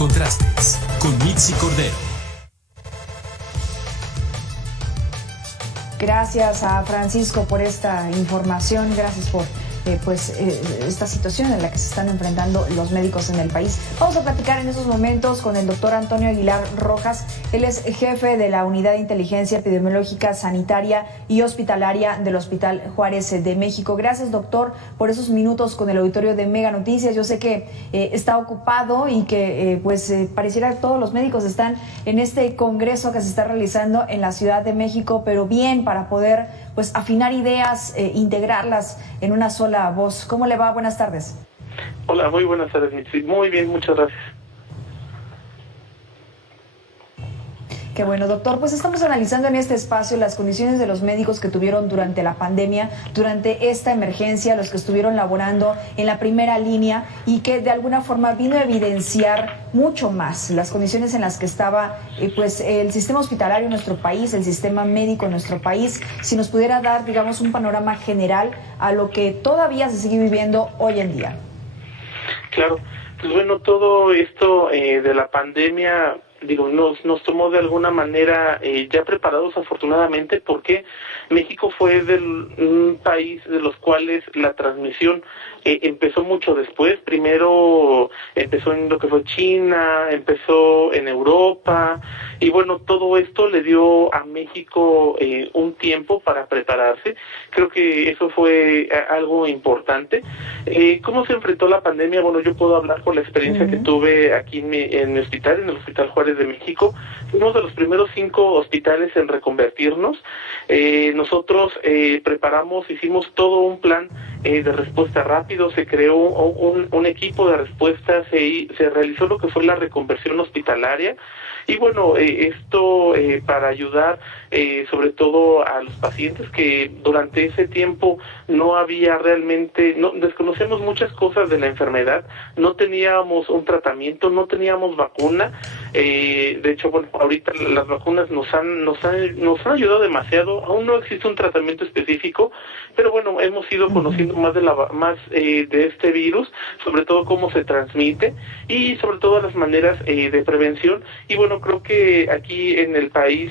Contrastes con Mitzi Cordero. Gracias a Francisco por esta información, gracias por esta situación en la que se están enfrentando los médicos en el país. Vamos a platicar en estos momentos con el doctor Antonio Aguilar Rojas. Él es jefe de la Unidad de Inteligencia Epidemiológica Sanitaria y Hospitalaria del Hospital Juárez de México. Gracias, doctor, por esos minutos con el auditorio de Mega Noticias. Yo sé que está ocupado y que pareciera que todos los médicos están en este congreso que se está realizando en la Ciudad de México, pero bien para poder afinar ideas, integrarlas en una sola voz. ¿Cómo le va? Buenas tardes. Hola, muy buenas tardes, Mitzi. Muy bien, muchas gracias. Qué bueno, doctor. Pues estamos analizando en este espacio las condiciones de los médicos que tuvieron durante la pandemia, durante esta emergencia, los que estuvieron laborando en la primera línea y que de alguna forma vino a evidenciar mucho más las condiciones en las que estaba el sistema hospitalario en nuestro país, el sistema médico en nuestro país. Si nos pudiera dar, digamos, un panorama general a lo que todavía se sigue viviendo hoy en día. Claro, pues bueno, todo esto de la pandemia, nos tomó de alguna manera ya preparados, afortunadamente, porque México fue un país de los cuales la transmisión empezó mucho después. Primero empezó en lo que fue China, empezó en Europa, y bueno, todo esto le dio a México un tiempo para prepararse. Creo que eso fue algo importante. ¿Cómo se enfrentó la pandemia? Bueno, yo puedo hablar por la experiencia que tuve aquí en mi hospital, en el Hospital Juárez de México. Fuimos de los primeros 5 hospitales en reconvertirnos. Nosotros hicimos todo un plan de respuesta rápido, se creó un equipo de respuesta, se realizó lo que fue la reconversión hospitalaria, y bueno, esto para ayudar sobre todo a los pacientes que durante ese tiempo no había realmente, desconocemos muchas cosas de la enfermedad, no teníamos un tratamiento, no teníamos vacuna. De hecho, bueno, ahorita las vacunas nos han ayudado demasiado. Aún no existe un tratamiento específico, pero bueno, hemos ido conociendo más de este virus, sobre todo cómo se transmite y sobre todo las maneras de prevención. Y bueno, creo que aquí en el país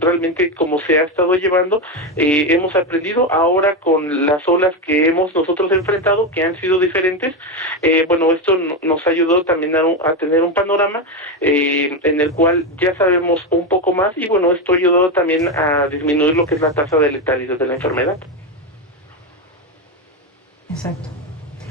realmente como se ha estado llevando, hemos aprendido ahora con las olas que hemos nosotros enfrentado, que han sido diferentes. Bueno, esto nos ayudó también a tener un panorama en el cual ya sabemos un poco más, y bueno, esto ayudó también a disminuir lo que es la tasa de letalidad de la enfermedad. Exacto.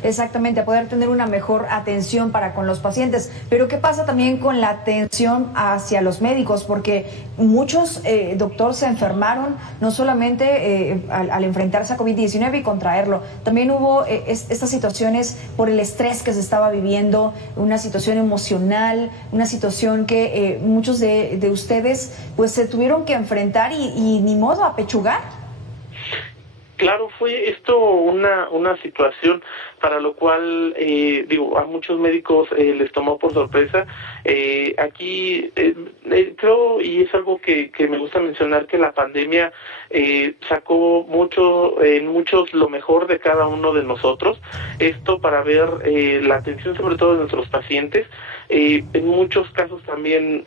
Exactamente, a poder tener una mejor atención para con los pacientes. Pero ¿qué pasa también con la atención hacia los médicos? Porque muchos, doctor, se enfermaron, no solamente al enfrentarse a COVID-19 y contraerlo. También hubo estas situaciones por el estrés que se estaba viviendo, una situación emocional, una situación que muchos de ustedes pues se tuvieron que enfrentar y ni modo, apechugar. Claro, fue esto una situación para lo cual, a muchos médicos les tomó por sorpresa. Aquí creo, y es algo que me gusta mencionar, que la pandemia sacó en muchos lo mejor de cada uno de nosotros. Esto para ver la atención sobre todo de nuestros pacientes. En muchos casos también,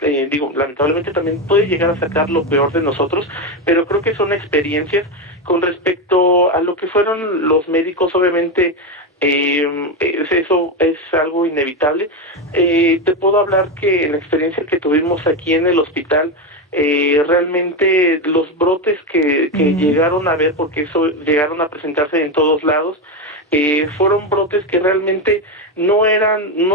lamentablemente también puede llegar a sacar lo peor de nosotros, pero creo que son experiencias. Con respecto a lo que fueron los médicos, obviamente eso es algo inevitable. Te puedo hablar que en la experiencia que tuvimos aquí en el hospital, realmente los brotes que llegaron a ver, porque eso llegaron a presentarse en todos lados, fueron brotes que realmente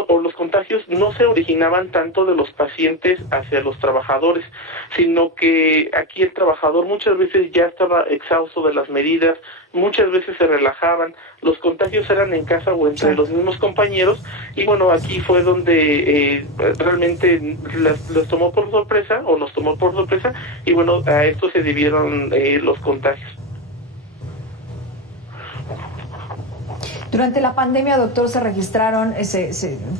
o los contagios no se originaban tanto de los pacientes hacia los trabajadores, sino que aquí el trabajador muchas veces ya estaba exhausto de las medidas, muchas veces se relajaban, los contagios eran en casa o entre los mismos compañeros, y bueno, aquí fue donde realmente los tomó por sorpresa, o nos tomó por sorpresa, y bueno, a esto se debieron los contagios. Durante la pandemia, doctor, se registraron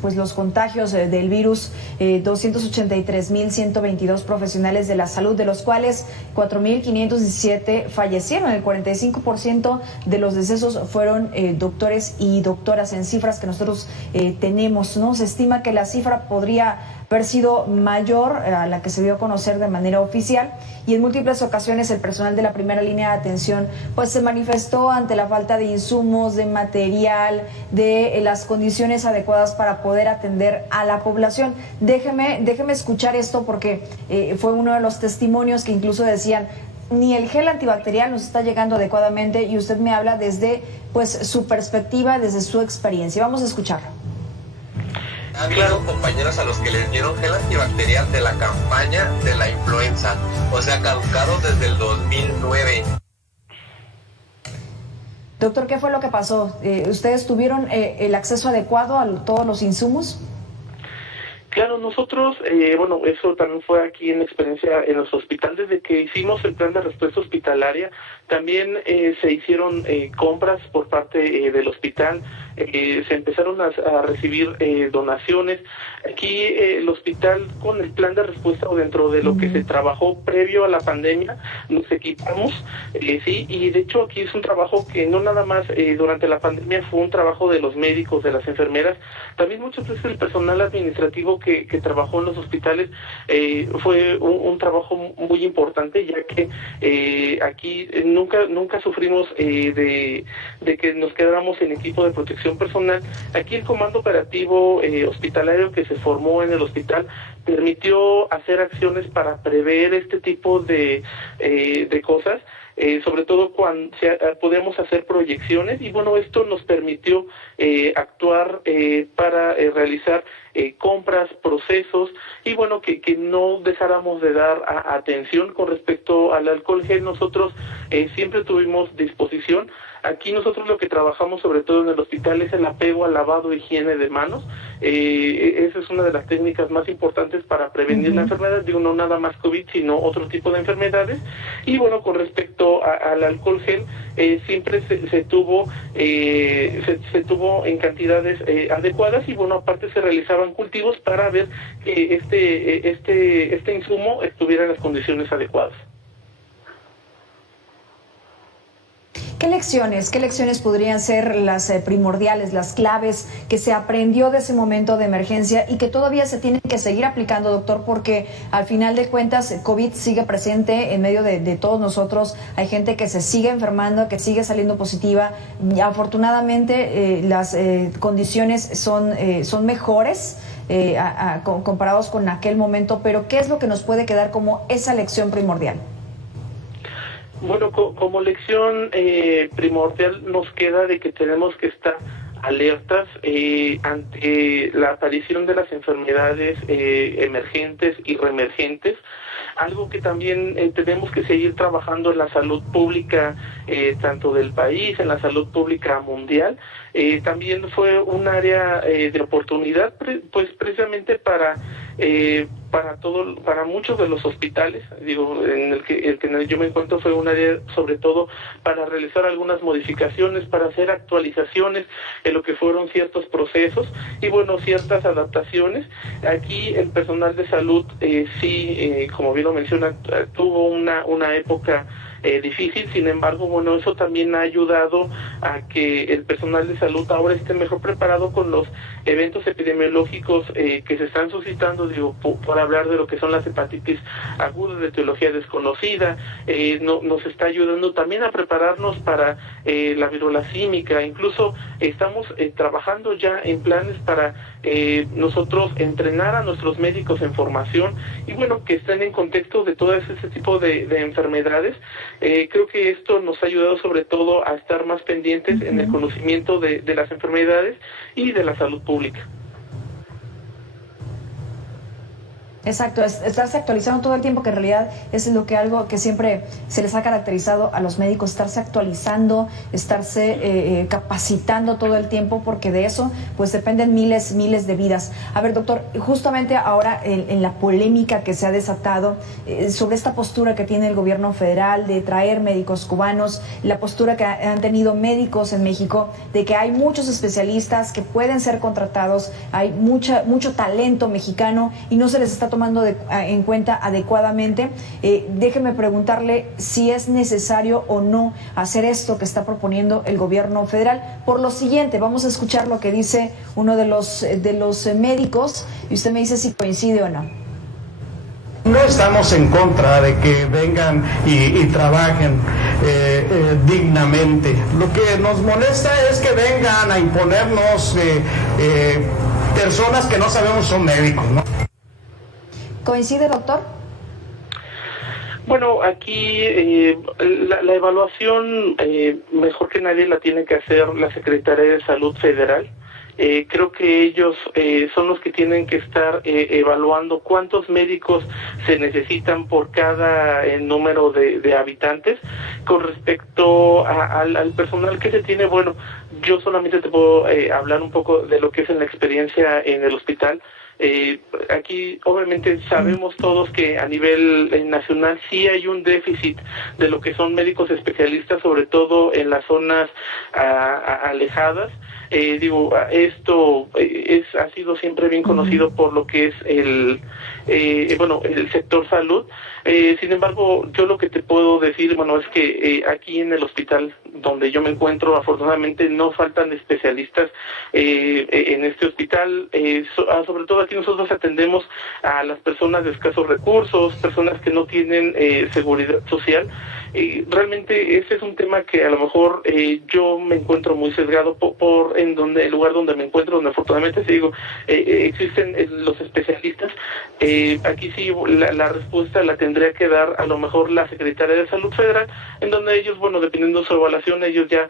pues los contagios del virus, 283.122 profesionales de la salud, de los cuales 4.517 fallecieron. El 45% de los decesos fueron doctores y doctoras, en cifras que nosotros tenemos, ¿no? Se estima que la cifra podría haber sido mayor a la que se dio a conocer de manera oficial, y en múltiples ocasiones el personal de la primera línea de atención pues se manifestó ante la falta de insumos, de material, de las condiciones adecuadas para poder atender a la población. Déjeme escuchar esto, porque fue uno de los testimonios que incluso decían: ni el gel antibacterial nos está llegando adecuadamente, y usted me habla desde pues su perspectiva, desde su experiencia. Vamos a escucharlo. Ha habido compañeros a los que les dieron gel antibacterial de la campaña de la influenza, o sea, caducado desde el 2009. Doctor, ¿qué fue lo que pasó? ¿Ustedes tuvieron el acceso adecuado a todos los insumos? Claro, nosotros, bueno, eso también fue aquí en experiencia en los hospitales. Desde que hicimos el plan de respuesta hospitalaria, también se hicieron compras por parte del hospital, se empezaron a recibir donaciones. Aquí el hospital, con el plan de respuesta, o dentro de lo que se trabajó previo a la pandemia, nos equipamos, sí, y de hecho aquí es un trabajo que no nada más durante la pandemia fue un trabajo de los médicos, de las enfermeras, también muchas veces el personal administrativo que trabajó en los hospitales. Fue un trabajo muy importante, ya que aquí nunca sufrimos de que nos quedáramos sin equipo de protección personal. Aquí el comando operativo hospitalario que se formó en el hospital permitió hacer acciones para prever este tipo de cosas. Sobre todo cuando podemos hacer proyecciones, y bueno, esto nos permitió actuar para realizar compras, procesos, y bueno, que no dejáramos de dar atención con respecto al alcohol gel. Nosotros siempre tuvimos disposición. Aquí nosotros lo que trabajamos sobre todo en el hospital es el apego al lavado e higiene de manos. Esa es una de las técnicas más importantes para prevenir la enfermedad, digo, no nada más COVID, sino otro tipo de enfermedades. Y bueno, con respecto al alcohol gel, siempre se tuvo en cantidades adecuadas, y bueno, aparte se realizaban cultivos para ver que este insumo estuviera en las condiciones adecuadas. ¿Qué lecciones podrían ser las primordiales, las claves que se aprendió de ese momento de emergencia y que todavía se tienen que seguir aplicando, doctor? Porque al final de cuentas COVID sigue presente en medio de todos nosotros. Hay gente que se sigue enfermando, que sigue saliendo positiva. Y afortunadamente las condiciones son mejores comparados con aquel momento, pero ¿qué es lo que nos puede quedar como esa lección primordial? Bueno, como lección primordial nos queda de que tenemos que estar alertas ante la aparición de las enfermedades emergentes y reemergentes. Algo que también tenemos que seguir trabajando en la salud pública, tanto del país, en la salud pública mundial. También fue un área de oportunidad, pues precisamente para muchos de los hospitales. Digo, en el que yo me encuentro fue un área sobre todo para realizar algunas modificaciones, para hacer actualizaciones en lo que fueron ciertos procesos y bueno, ciertas adaptaciones. Aquí el personal de salud como bien lo menciona, tuvo una época difícil. Sin embargo, bueno, eso también ha ayudado a que el personal de salud ahora esté mejor preparado con los eventos epidemiológicos que se están suscitando, digo, por hablar de lo que son las hepatitis agudas de etiología desconocida. Nos está ayudando también a prepararnos para la virolacímica. Incluso estamos trabajando ya en planes para nosotros entrenar a nuestros médicos en formación y bueno, que estén en contexto de todo ese tipo de enfermedades. Creo que esto nos ha ayudado sobre todo a estar más pendientes en el conocimiento de las enfermedades y de la salud pública. Exacto, estarse actualizando todo el tiempo, que en realidad es algo que siempre se les ha caracterizado a los médicos, estarse actualizando, estarse capacitando todo el tiempo, porque de eso pues dependen miles de vidas. A ver, doctor, justamente ahora en la polémica que se ha desatado sobre esta postura que tiene el gobierno federal de traer médicos cubanos, la postura que han tenido médicos en México de que hay muchos especialistas que pueden ser contratados, hay mucho talento mexicano y no se les está tomando en cuenta adecuadamente. Déjeme preguntarle si es necesario o no hacer esto que está proponiendo el gobierno federal. Por lo siguiente, vamos a escuchar lo que dice uno de los médicos y usted me dice si coincide o no. No estamos en contra de que vengan y trabajen dignamente. Lo que nos molesta es que vengan a imponernos personas que no sabemos son médicos, ¿no? ¿Coincide, doctor? Bueno, aquí la evaluación mejor que nadie la tiene que hacer la Secretaría de Salud Federal. Creo que ellos son los que tienen que estar evaluando cuántos médicos se necesitan por cada número de habitantes. Con respecto al personal que se tiene, bueno, yo solamente te puedo hablar un poco de lo que es en la experiencia en el hospital. Aquí obviamente sabemos todos que a nivel nacional sí hay un déficit de lo que son médicos especialistas, sobre todo en las zonas alejadas. Esto ha sido siempre bien conocido por lo que es el sector salud. Sin embargo, yo lo que te puedo decir, es que aquí en el hospital donde yo me encuentro, afortunadamente no faltan especialistas en este hospital. Sobre todo aquí nosotros atendemos a las personas de escasos recursos, personas que no tienen seguridad social. Realmente ese es un tema que a lo mejor yo me encuentro muy sesgado por el lugar donde me encuentro, donde afortunadamente existen los especialistas. Aquí sí la respuesta la tendría que dar a lo mejor la Secretaría de Salud Federal, en donde ellos, dependiendo de su evaluación, ellos ya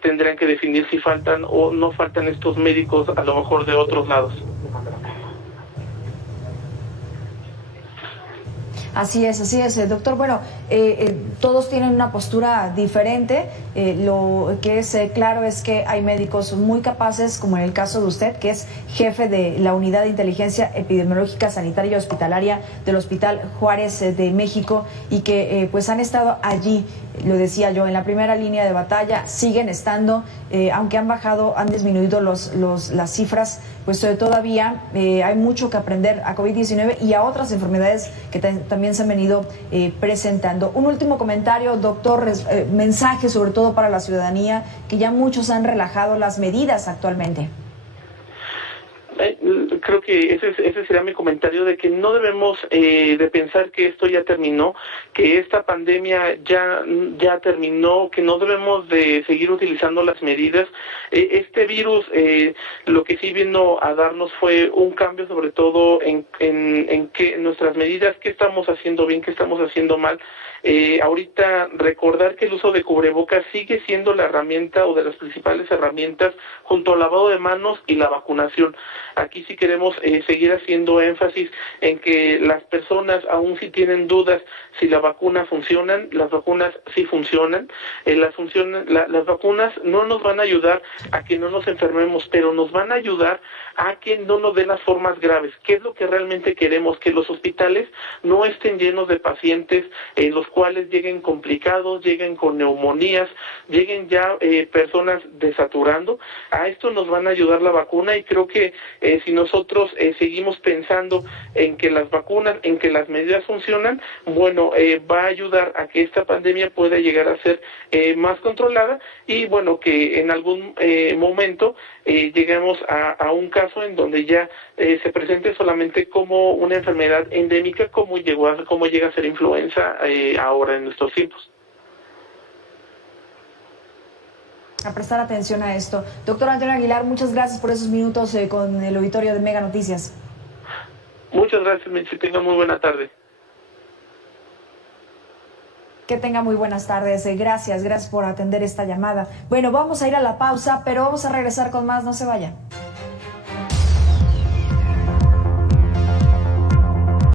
tendrían que definir si faltan o no faltan estos médicos a lo mejor de otros lados. Así es, doctor. Bueno, todos tienen una postura diferente. Lo que es claro es que hay médicos muy capaces, como en el caso de usted, que es jefe de la Unidad de Inteligencia Epidemiológica Sanitaria y Hospitalaria del Hospital Juárez de México, y que pues han estado allí, lo decía yo, en la primera línea de batalla, siguen estando, aunque han disminuido las cifras, pues todavía hay mucho que aprender a COVID-19 y a otras enfermedades que también se han venido presentando. Un último comentario, doctor, mensaje sobre todo para la ciudadanía, que ya muchos han relajado las medidas actualmente. Creo que ese sería mi comentario, de que no debemos de pensar que esto ya terminó, que esta pandemia ya terminó, que no debemos de seguir utilizando las medidas. Este virus lo que sí vino a darnos fue un cambio, sobre todo en que nuestras medidas, qué estamos haciendo bien, qué estamos haciendo mal. Ahorita recordar que el uso de cubrebocas sigue siendo la herramienta o de las principales herramientas, junto al lavado de manos y la vacunación. Aquí sí queremos seguir haciendo énfasis en que las personas, aún si tienen dudas si la vacuna funcionan, las vacunas sí funcionan. Las vacunas no nos van a ayudar a que no nos enfermemos, pero nos van a ayudar a que no nos den las formas graves, que es lo que realmente queremos, que los hospitales no estén llenos de pacientes, los cuales lleguen complicados, lleguen con neumonías, lleguen ya personas desaturando. A esto nos van a ayudar la vacuna, y creo que si nosotros seguimos pensando en que las vacunas, en que las medidas funcionan, va a ayudar a que esta pandemia pueda llegar a ser más controlada, y que en algún momento lleguemos a un caso en donde ya se presente solamente como una enfermedad endémica, como llega a ser influenza ahora en nuestros tiempos. A prestar atención a esto. Doctor Antonio Aguilar, muchas gracias por esos minutos con el auditorio de Mega Noticias. Muchas gracias, Mitzi. Tenga muy buena tarde. Que tenga muy buenas tardes. Gracias por atender esta llamada. Bueno, vamos a ir a la pausa, pero vamos a regresar con más. No se vayan.